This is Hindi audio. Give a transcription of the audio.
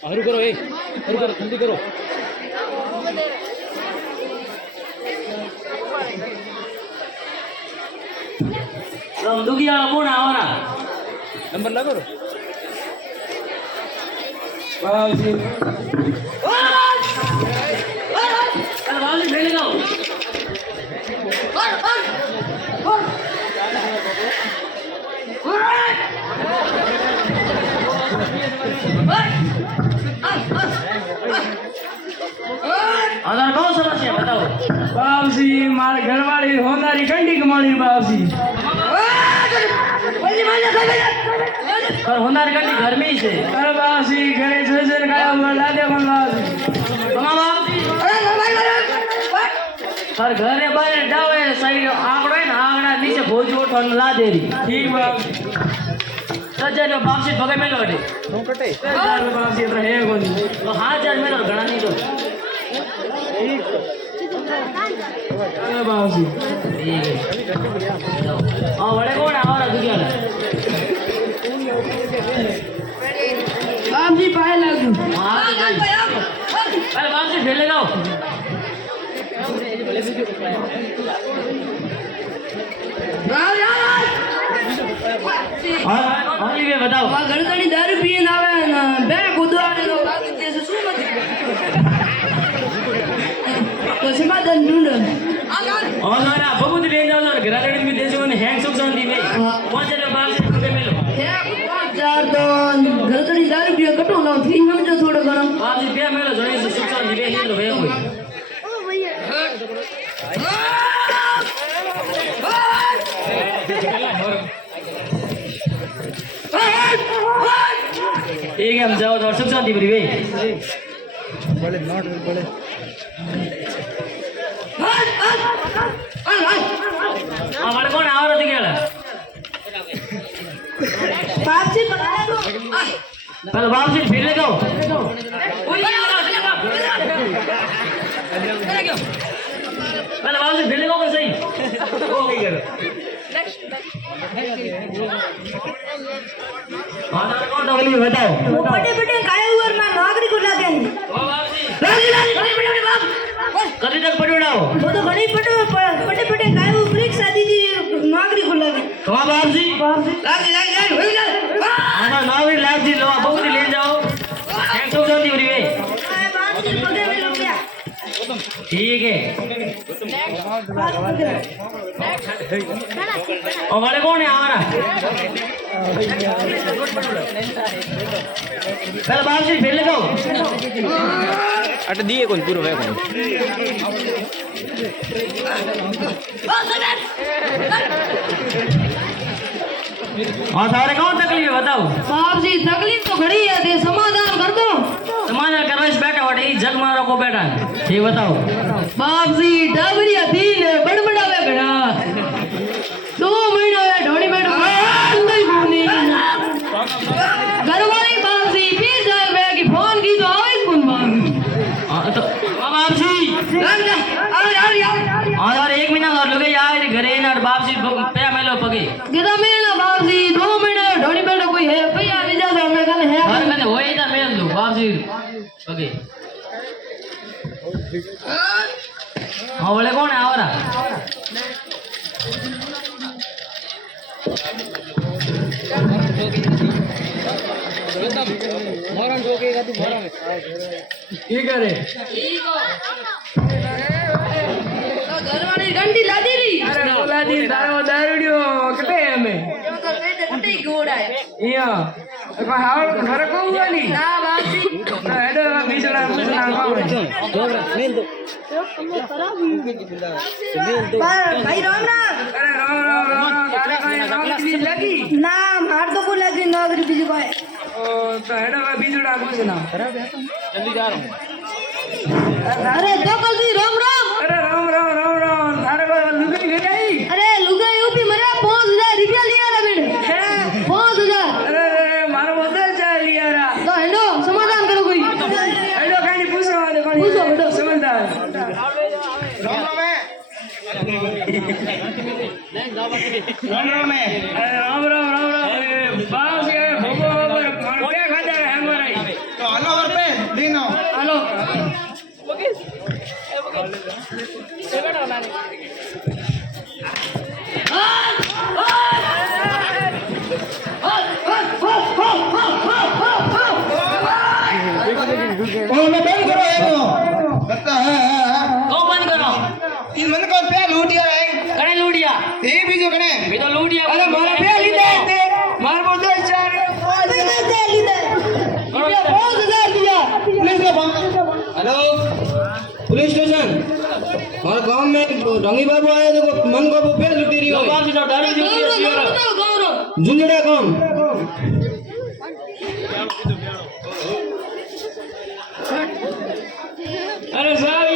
हरू करो हरू करो जल्दी करो दुगिया कौन आवरा नंबर लगो रो बाजी अरे बाजी खेले जाओ आधार कौन समस्या बताओ बाबूजी मारे घर वाली होनारी कंडी कमानी बाबूजी पर होनार गड्डी घर में ही से अरे बाबूजी घरे जजर खाया हुआ लादे बन बाबूजी पर घर बाहर जावे सही आंकड़ो है ना आंकड़ा नीचे भोज उठो ला दे रही ठीक बाबू सज्जन में बाप से भगे में लौटे नो कटे बाबूजी रहे कोनी तो हाथ जर में घड़ा नहीं तो अरे बाबूजी ठीक है हां बड़े कौन आवरा दुनिया में बाबूजी पाए लागू अरे बाप से खेले जाओ और ये बताओ गणतरी दारू पिए ना आवे ना बे गुदवाड़े नो बाकी जैसे सु मत तो समाधान ढूंढ और ना बहुत ले जाओ ना घर आड़े में देशों में हैंग सुख शांति में कौन से लोग बाप से भगे में लो चार तो गणतरी दारू पिए कटो ना थी समझो थोड़ा गरम बाप से पे में लो जोड़े से सुख शांति में नहीं लो भैया कोई ठीक है हम जाओ और सुख शांति भरी भाई बड़े नॉट बड़े हमारे कौन आ रहा था क्या बाप से पकड़ा लो पहले बाप से फिर ले जाओ पहले बाप से फिर ले जाओ सही हो गई कर हमारा कौन तकलीफ बताओ बड़े बड़े काया हुआ ना नागरिक को लागे ओ बाप जी कभी तक पढ़ाओ वो तो बड़ी बड़े बड़े बड़े काया हुआ परीक्षा दी थी नागरिक को लागे तो बाप जी लागे हमारा नागरिक लाभ जी लो बहुत ले जाओ एक सौ जल्दी भरी वे ठीक है और वाले कौन है हमारा पहले बाप जी फिर लगाओ अट दिए कौन पूरा है कौन और सारे कौन तकलीफ है बताओ साहब जी तकलीफ तो घड़ी है दे समाधान कर दो समाधान करवा इस बैठा वाटे जग मारो को बैठा ये बताओ बाप जी डाबरिया तीन बड़बड़ा वे घड़ा 2 महीना है ढोड़ी बैठ नहीं बोनी घरवाली बाप जी फिर जाए वे की फोन की तो आवे कौन बाप तो बाप जी और यार 1 महीना और लगे यार घरे ना बाप जी पे मेलो पगे गिरा मेला बाप जी 2 महीना ढोड़ी बैठ कोई है भैया ले जा मैं कल है और मैंने होए था मेल दो बाप जी पगे हाँ बोले कौन है आवरा मरण ठोकेगा तू मरण ठीक है रे घरवाली घंटी लादी री अरे बोला दी दारूडियो कटे हमें तो पेट कटे गोड़ा है या को हाल घर को हुआ नहीं ना बाप जी हेडो बीचड़ा मुसला मेल दो भाई राम राम अरे राम राम तारे का नौकरी लगी ना मार तो को लगी नौकरी बीज को है ओ तो हेडो बीचड़ा मुसला जल्दी जा रहा हूँ अरे तो कल दी राम राम अरे राम राम राम राम थारे को लुगाई भेजाई अरे लुगाई ऊपी मरे 5000 रुपया लिया रे बेड 5000 अरे मारो बदल चाह लिया रा तो हेडो समाधान करो कोई हेडो कानी पूछो वाले कोनी पूछो बेटो समझदार राम राम है राम राम है अरे राम राम बास के भगो क्या खाता है हमारा तो हलो દીનો હાલો ઓને બંધ કરો એનો કરતા હે તો બંધ કરો ઈ મને કો પે લૂટિયા હે કણે લૂડિયા એ બીજો કણે મેં તો લૂડિયા અરે મારા પે લીધા તે માર બોલ ચાર हेलो पुलिस स्टेशन हमारे गांव में रंगी बाबू आए देखो मन को पे लुटी रही हो બાપ જી તો દારૂ પીએ પીરો झुंझुड़ा कौन અરે સાહેબ